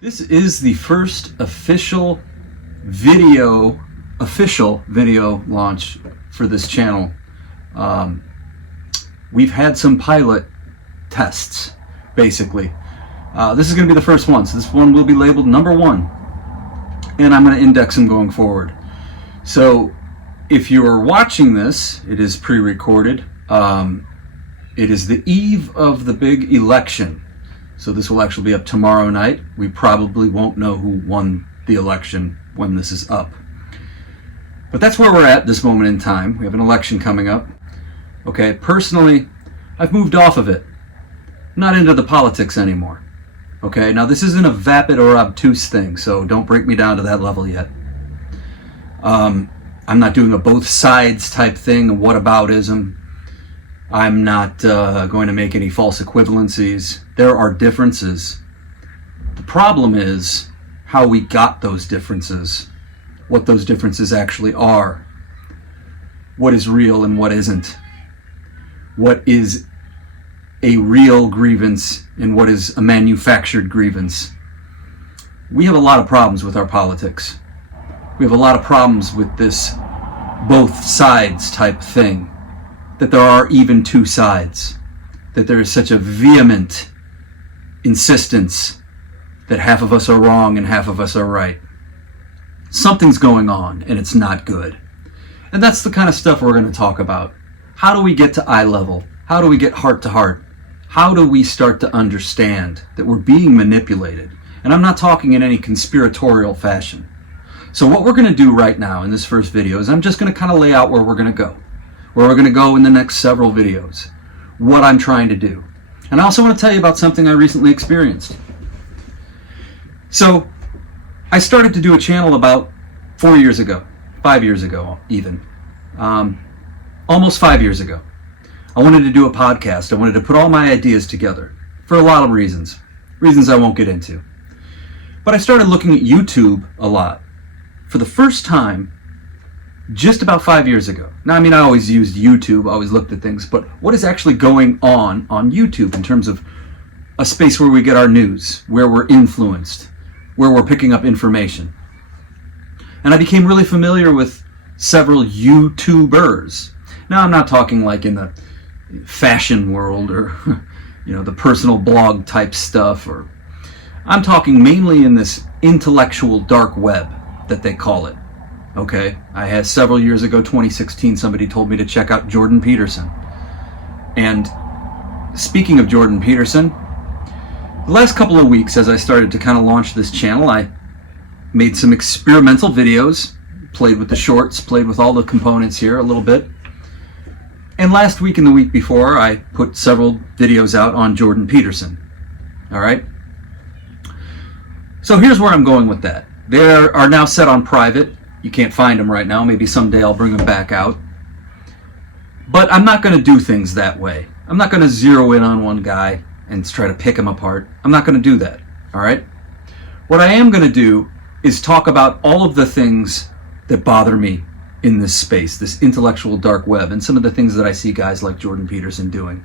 This is the first official video launch for this channel. We've had some pilot tests, basically. This is going to be the first one, so this one will be labeled number 1, and I'm going to index them going forward. So if you're watching this, it is pre-recorded. It is the eve of the big election. So this will actually be up tomorrow night. We probably won't know who won the election when this is up. But that's where we're at this moment in time. We have an election coming up. Okay, personally, I've moved off of it. I'm not into the politics anymore. Okay, now this isn't a vapid or obtuse thing, so don't break me down to that level yet. I'm not doing a both sides type thing, a whataboutism. I'm not going to make any false equivalencies. There are differences. The problem is how we got those differences, what those differences actually are, what is real and what isn't, what is a real grievance and what is a manufactured grievance. We have a lot of problems with our politics. We have a lot of problems with this both sides type thing. That there are even two sides, that there is such a vehement insistence that half of us are wrong and half of us are right. Something's going on and it's not good. And that's the kind of stuff we're going to talk about. How do we get to eye level? How do we get heart to heart? How do we start to understand that we're being manipulated? And I'm not talking in any conspiratorial fashion. So what we're going to do right now in this first video is I'm just going to kind of lay out where we're going to go. Where we're going to go in the next several videos, what I'm trying to do. And I also want to tell you about something I recently experienced. So, I started to do a channel about 4 years ago, 5 years ago even, almost 5 years ago. I wanted to do a podcast. I wanted to put all my ideas together for a lot of reasons I won't get into. But I started looking at YouTube a lot. For the first time, just about 5 years ago. Now, I mean, I always used YouTube, I always looked at things, but what is actually going on YouTube in terms of a space where we get our news, where we're influenced, where we're picking up information? And I became really familiar with several YouTubers. Now, I'm not talking like in the fashion world or, the personal blog type stuff, or I'm talking mainly in this intellectual dark web that they call it. Okay, I had several years ago, 2016, somebody told me to check out Jordan Peterson. And speaking of Jordan Peterson, the last couple of weeks as I started to kind of launch this channel, I made some experimental videos, played with the shorts, played with all the components here a little bit. And last week and the week before, I put several videos out on Jordan Peterson. All right? So here's where I'm going with that. They are now set on private. You can't find them right now. Maybe someday I'll bring them back out. But I'm not going to do things that way. I'm not going to zero in on one guy and try to pick him apart. I'm not going to do that. All right? What I am going to do is talk about all of the things that bother me in this space, this intellectual dark web, and some of the things that I see guys like Jordan Peterson doing.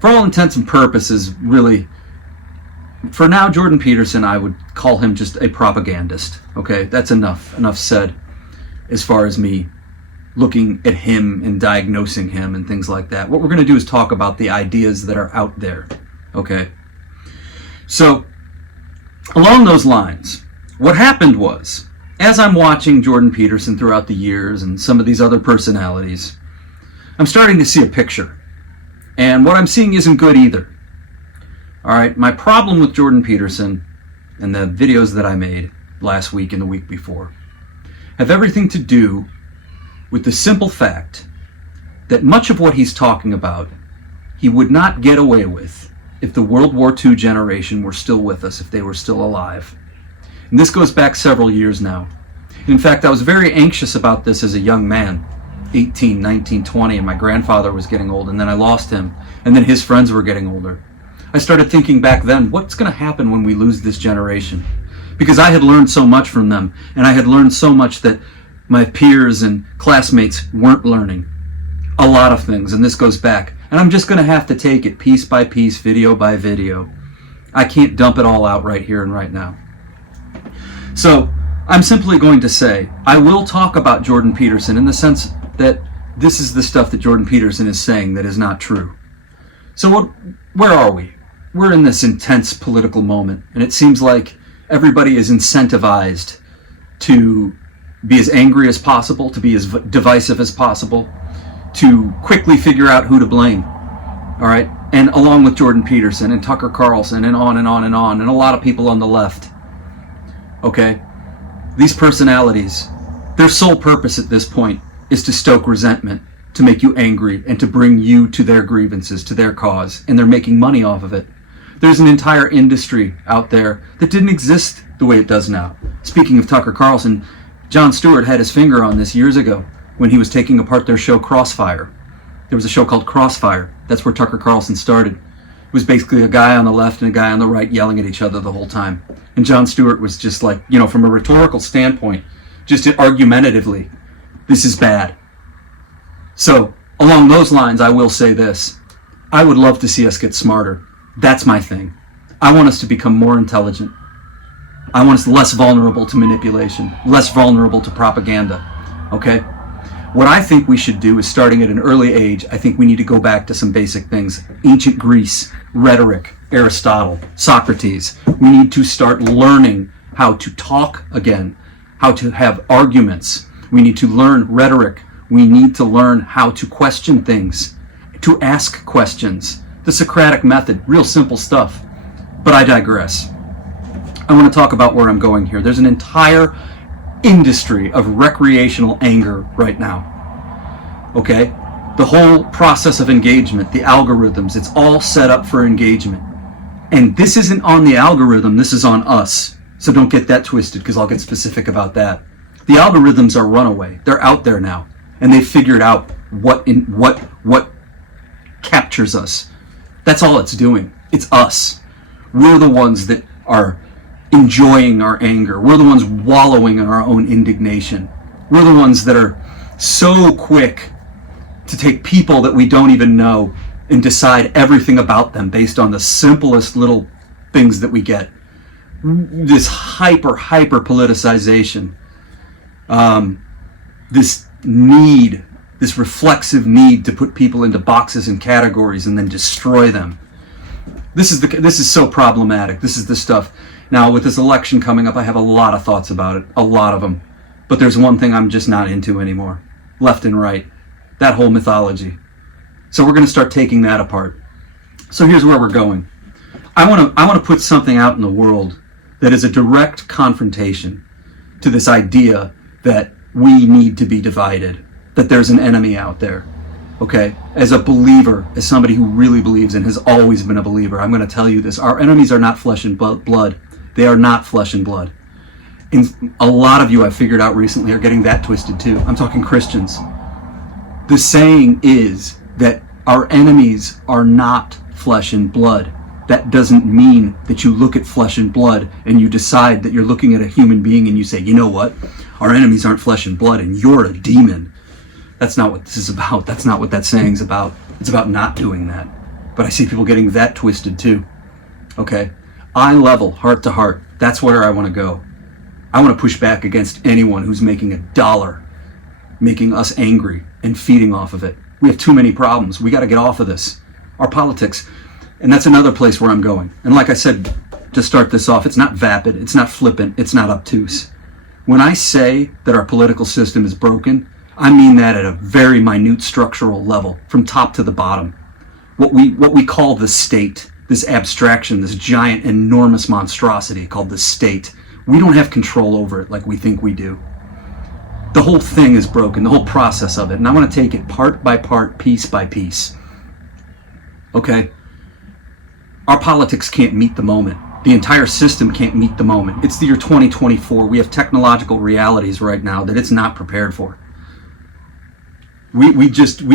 For all intents and purposes, really, for now, Jordan Peterson, I would call him just a propagandist. Okay, that's enough said as far as me looking at him and diagnosing him and things like that. What we're going to do is talk about the ideas that are out there. Okay, so along those lines, what happened was, as I'm watching Jordan Peterson throughout the years and some of these other personalities, I'm starting to see a picture. And what I'm seeing isn't good either. All right, my problem with Jordan Peterson and the videos that I made last week and the week before have everything to do with the simple fact that much of what he's talking about, he would not get away with if the World War II generation were still with us, if they were still alive. And this goes back several years now. In fact, I was very anxious about this as a young man, 18, 19, 20, and my grandfather was getting old, and then I lost him, and then his friends were getting older. I started thinking back then, what's going to happen when we lose this generation? Because I had learned so much from them, and I had learned so much that my peers and classmates weren't learning. A lot of things, and this goes back. And I'm just going to have to take it piece by piece, video by video. I can't dump it all out right here and right now. So I'm simply going to say, I will talk about Jordan Peterson in the sense that this is the stuff that Jordan Peterson is saying that is not true. So where are we? We're in this intense political moment, and it seems like everybody is incentivized to be as angry as possible, to be as divisive as possible, to quickly figure out who to blame. All right? And along with Jordan Peterson and Tucker Carlson and on and on and on, and a lot of people on the left. Okay? These personalities, their sole purpose at this point is to stoke resentment, to make you angry, and to bring you to their grievances, to their cause. And they're making money off of it. There's an entire industry out there that didn't exist the way it does now. Speaking of Tucker Carlson, Jon Stewart had his finger on this years ago when he was taking apart their show Crossfire. There was a show called Crossfire. That's where Tucker Carlson started. It was basically a guy on the left and a guy on the right yelling at each other the whole time. And Jon Stewart was just like, from a rhetorical standpoint, just argumentatively, this is bad. So, along those lines, I will say this. I would love to see us get smarter. That's my thing. I want us to become more intelligent. I want us less vulnerable to manipulation, less vulnerable to propaganda. Okay? What I think we should do is, starting at an early age, I think we need to go back to some basic things. Ancient Greece, rhetoric, Aristotle, Socrates. We need to start learning how to talk again, how to have arguments. We need to learn rhetoric. We need to learn how to question things, to ask questions. The Socratic method, real simple stuff. But I digress. I want to talk about where I'm going here. There's an entire industry of recreational anger right now. Okay? The whole process of engagement, the algorithms, it's all set up for engagement. And this isn't on the algorithm, this is on us. So don't get that twisted, because I'll get specific about that. The algorithms are runaway. They're out there now. And they've figured out what captures us. That's all it's doing. It's us. We're the ones that are enjoying our anger. We're the ones wallowing in our own indignation. We're the ones that are so quick to take people that we don't even know and decide everything about them based on the simplest little things that we get. This hyper politicization. This need, this reflexive need to put people into boxes and categories and then destroy them. This is so problematic. This is the stuff. Now, with this election coming up, I have a lot of thoughts about it, a lot of them. But there's one thing I'm just not into anymore. Left and right. That whole mythology. So we're going to start taking that apart. So here's where we're going. I want to put something out in the world that is a direct confrontation to this idea that we need to be divided, that there's an enemy out there. Okay? As a believer, as somebody who really believes and has always been a believer, I'm going to tell you this. Our enemies are not flesh and blood. They are not flesh and blood. And a lot of you, I've figured out recently, are getting that twisted too. I'm talking Christians. The saying is that our enemies are not flesh and blood. That doesn't mean that you look at flesh and blood and you decide that you're looking at a human being and you say, you know what? Our enemies aren't flesh and blood and you're a demon. That's not what this is about. That's not what that saying's about. It's about not doing that. But I see people getting that twisted too. Okay? Eye level, heart to heart. That's where I want to go. I want to push back against anyone who's making a dollar, making us angry and feeding off of it. We have too many problems. We got to get off of this. Our politics. And that's another place where I'm going. And like I said, to start this off, it's not vapid, it's not flippant, it's not obtuse. When I say that our political system is broken, I mean that at a very minute structural level, from top to the bottom. What we call the state, this abstraction, this giant, enormous monstrosity called the state, we don't have control over it like we think we do. The whole thing is broken, the whole process of it, and I want to take it part by part, piece by piece. Okay? Our politics can't meet the moment. The entire system can't meet the moment. It's the year 2024. We have technological realities right now that it's not prepared for. We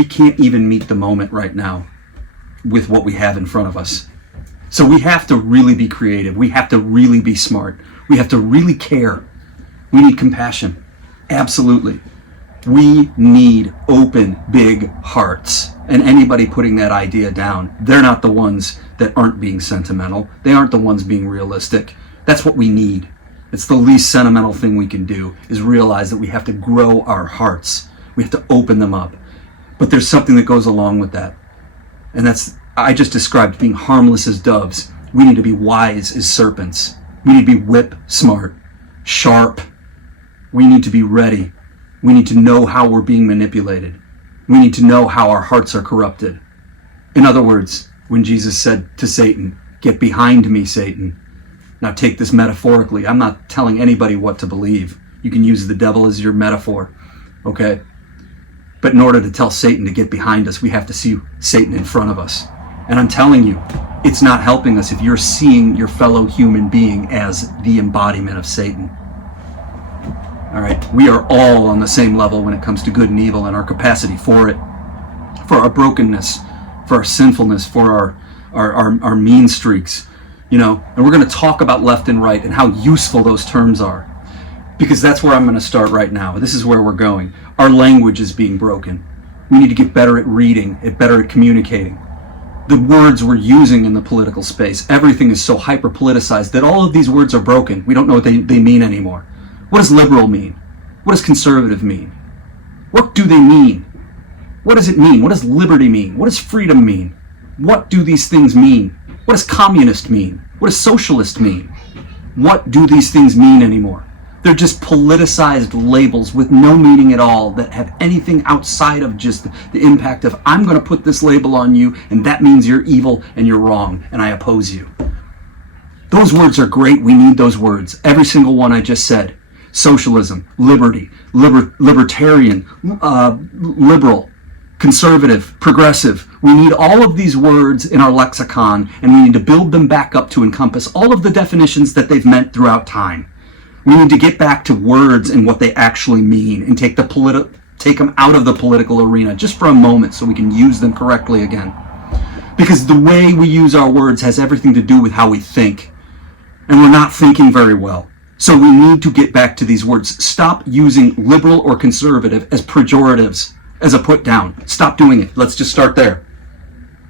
can't even meet the moment right now with what we have in front of us. So we have to really be creative. We have to really be smart. We have to really care. We need compassion. Absolutely. We need open, big hearts. And anybody putting that idea down, they're not the ones that aren't being sentimental. They aren't the ones being realistic. That's what we need. It's the least sentimental thing we can do, is realize that we have to grow our hearts. We have to open them up. But there's something that goes along with that. And that's, I just described being harmless as doves. We need to be wise as serpents. We need to be whip smart, sharp. We need to be ready. We need to know how we're being manipulated. We need to know how our hearts are corrupted. In other words, when Jesus said to Satan, "Get behind me, Satan." Now take this metaphorically. I'm not telling anybody what to believe. You can use the devil as your metaphor, okay? But in order to tell Satan to get behind us, we have to see Satan in front of us. And I'm telling you, it's not helping us if you're seeing your fellow human being as the embodiment of Satan. All right, we are all on the same level when it comes to good and evil and our capacity for it, for our brokenness, for our sinfulness, for our mean streaks, you know. And we're going to talk about left and right and how useful those terms are, because that's where I'm going to start right now. This is where we're going. Our language is being broken. We need to get better at reading, better at communicating. The words we're using in the political space, everything is so hyper politicized that all of these words are broken. We don't know what they mean anymore. What does liberal mean? What does conservative mean? What do they mean? What does it mean? What does liberty mean? What does freedom mean? What do these things mean? What does communist mean? What does socialist mean? What do these things mean anymore? They're just politicized labels with no meaning at all, that have anything outside of just the impact of, I'm going to put this label on you, and that means you're evil and you're wrong, and I oppose you. Those words are great. We need those words. Every single one I just said. Socialism, liberty, libertarian, liberal, conservative, progressive. We need all of these words in our lexicon, and we need to build them back up to encompass all of the definitions that they've meant throughout time. We need to get back to words and what they actually mean, and take them out of the political arena just for a moment so we can use them correctly again. Because the way we use our words has everything to do with how we think, and we're not thinking very well. So we need to get back to these words. Stop using liberal or conservative as pejoratives, as a put down. Stop doing it. Let's just start there.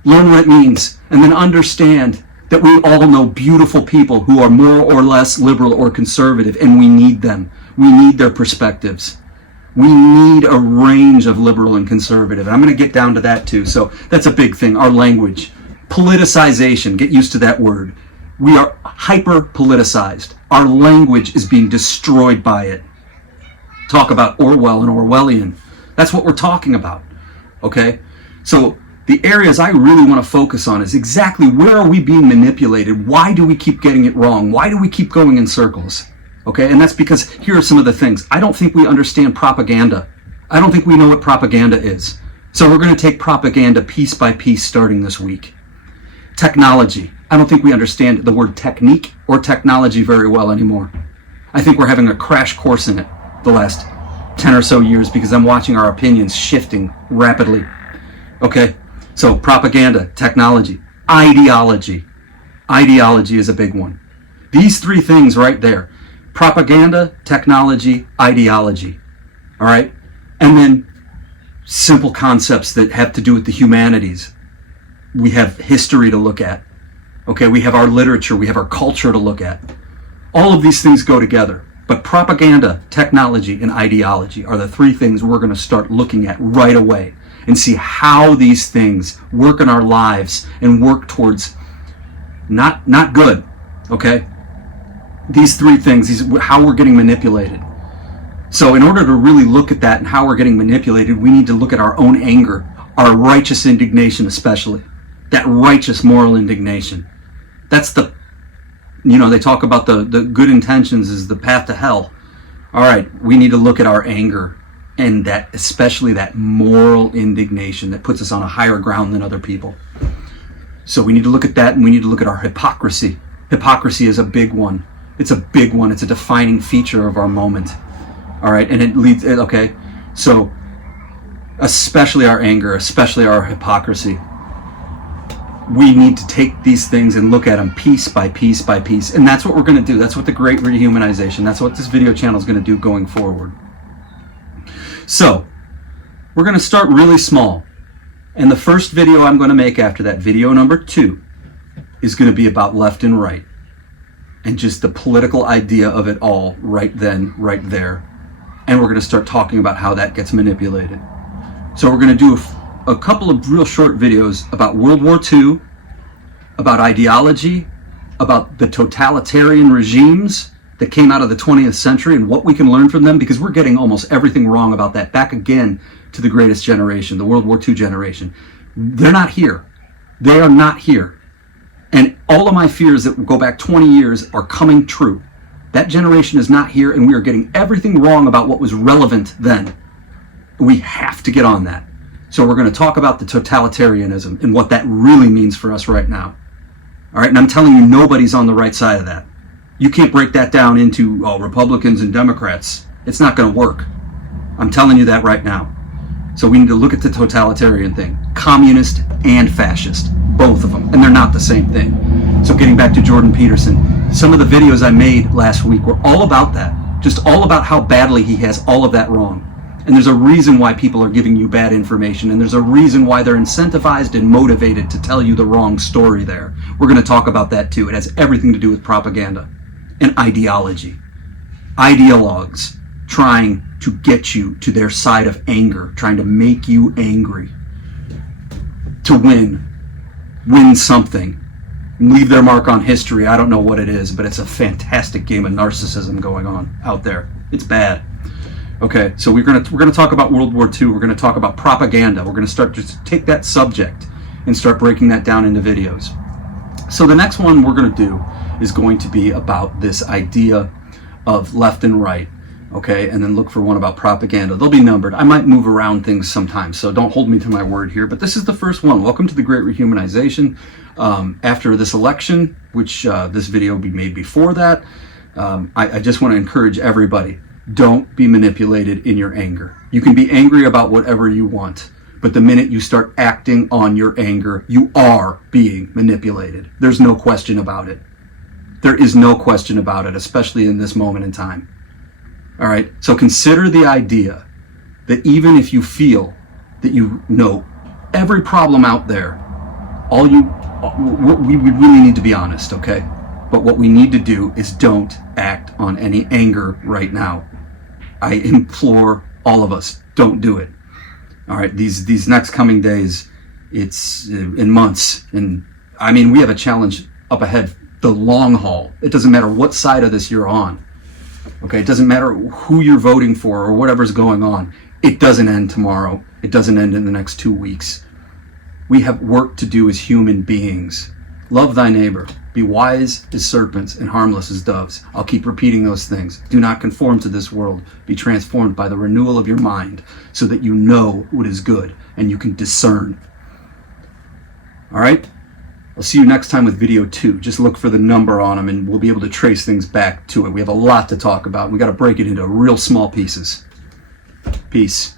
Learn what it means, and then understand that we all know beautiful people who are more or less liberal or conservative, and we need them. We need their perspectives. We need a range of liberal and conservative. And I'm going to get down to that too. So that's a big thing. Our language. Politicization. Get used to that word. We are hyper-politicized. Our language is being destroyed by it. Talk about Orwell and Orwellian. That's what we're talking about, okay? So the areas I really want to focus on is exactly where are we being manipulated? Why do we keep getting it wrong? Why do we keep going in circles? Okay, and that's because here are some of the things. I don't think we understand propaganda. I don't think we know what propaganda is. So we're going to take propaganda piece by piece starting this week. Technology. I don't think we understand the word technique or technology very well anymore. I think we're having a crash course in it the last 10 or so years because I'm watching our opinions shifting rapidly. Okay, so propaganda, technology, ideology. Ideology is a big one. These three things right there. Propaganda, technology, ideology. All right? And then simple concepts that have to do with the humanities. We have history to look at. Okay, we have our literature, we have our culture to look at. All of these things go together. But propaganda, technology, and ideology are the three things we're going to start looking at right away and see how these things work in our lives and work towards not good, okay? These three things, how we're getting manipulated. So in order to really look at that and how we're getting manipulated, we need to look at our own anger, our righteous indignation especially. That righteous moral indignation. That's the, they talk about the good intentions is the path to hell. All right, we need to look at our anger and that, especially that moral indignation that puts us on a higher ground than other people. So we need to look at that, and we need to look at our hypocrisy. Hypocrisy is a big one. It's a big one. It's a defining feature of our moment. All right, and it leads, okay, so especially our anger, especially our hypocrisy. We need to take these things and look at them piece by piece by piece. And that's what we're going to do. That's what the Great Rehumanization, that's what this video channel is going to do going forward. So, we're going to start really small. And the first video I'm going to make after that, video number 2, is going to be about left and right. and just the political idea of it all right then, right there. And we're going to start talking about how that gets manipulated. So we're going to do a couple of real short videos about World War II, about ideology, about the totalitarian regimes that came out of the 20th century and what we can learn from them, because we're getting almost everything wrong about that. Back again to the greatest generation, the World War II generation. They're not here. They are not here. And all of my fears that go back 20 years are coming true. That generation is not here, and we are getting everything wrong about what was relevant then. We have to get on that. So we're going to talk about the totalitarianism and what that really means for us right now. All right, and I'm telling you, nobody's on the right side of that. You can't break that down into, Republicans and Democrats. It's not going to work. I'm telling you that right now. So we need to look at the totalitarian thing. Communist and fascist, both of them. And they're not the same thing. So getting back to Jordan Peterson, some of the videos I made last week were all about that. Just all about how badly he has all of that wrong. And there's a reason why people are giving you bad information, and there's a reason why they're incentivized and motivated to tell you the wrong story there. We're going to talk about that too. It has everything to do with propaganda and ideology. Ideologues trying to get you to their side of anger, trying to make you angry, to win something, leave their mark on history. I don't know what it is, but it's a fantastic game of narcissism going on out there. It's bad. Okay, so we're gonna talk about World War II. We're gonna talk about propaganda. We're gonna start to take that subject and start breaking that down into videos. So the next one we're gonna do is going to be about this idea of left and right. Okay, and then look for one about propaganda. They'll be numbered. I might move around things sometimes, so don't hold me to my word here. But this is the first one. Welcome to the Great Rehumanization. After this election, which this video will be made before that, I just want to encourage everybody. Don't be manipulated in your anger. You can be angry about whatever you want, but the minute you start acting on your anger, you are being manipulated. There's no question about it. There is no question about it, especially in this moment in time. All right, so consider the idea that even if you feel that you know every problem out there, we really need to be honest, okay? But what we need to do is don't act on any anger right now. I implore all of us, don't do it. All right, these next coming days, it's in months, and I mean, we have a challenge up ahead, the long haul. It doesn't matter what side of this you're on. Okay, it doesn't matter who you're voting for or whatever's going on. It doesn't end tomorrow. It doesn't end in the next 2 weeks. We have work to do as human beings. Love thy neighbor. Be wise as serpents and harmless as doves. I'll keep repeating those things. Do not conform to this world. Be transformed by the renewal of your mind so that you know what is good and you can discern. All right? I'll see you next time with video 2. Just look for the number on them and we'll be able to trace things back to it. We have a lot to talk about. We got to break it into real small pieces. Peace.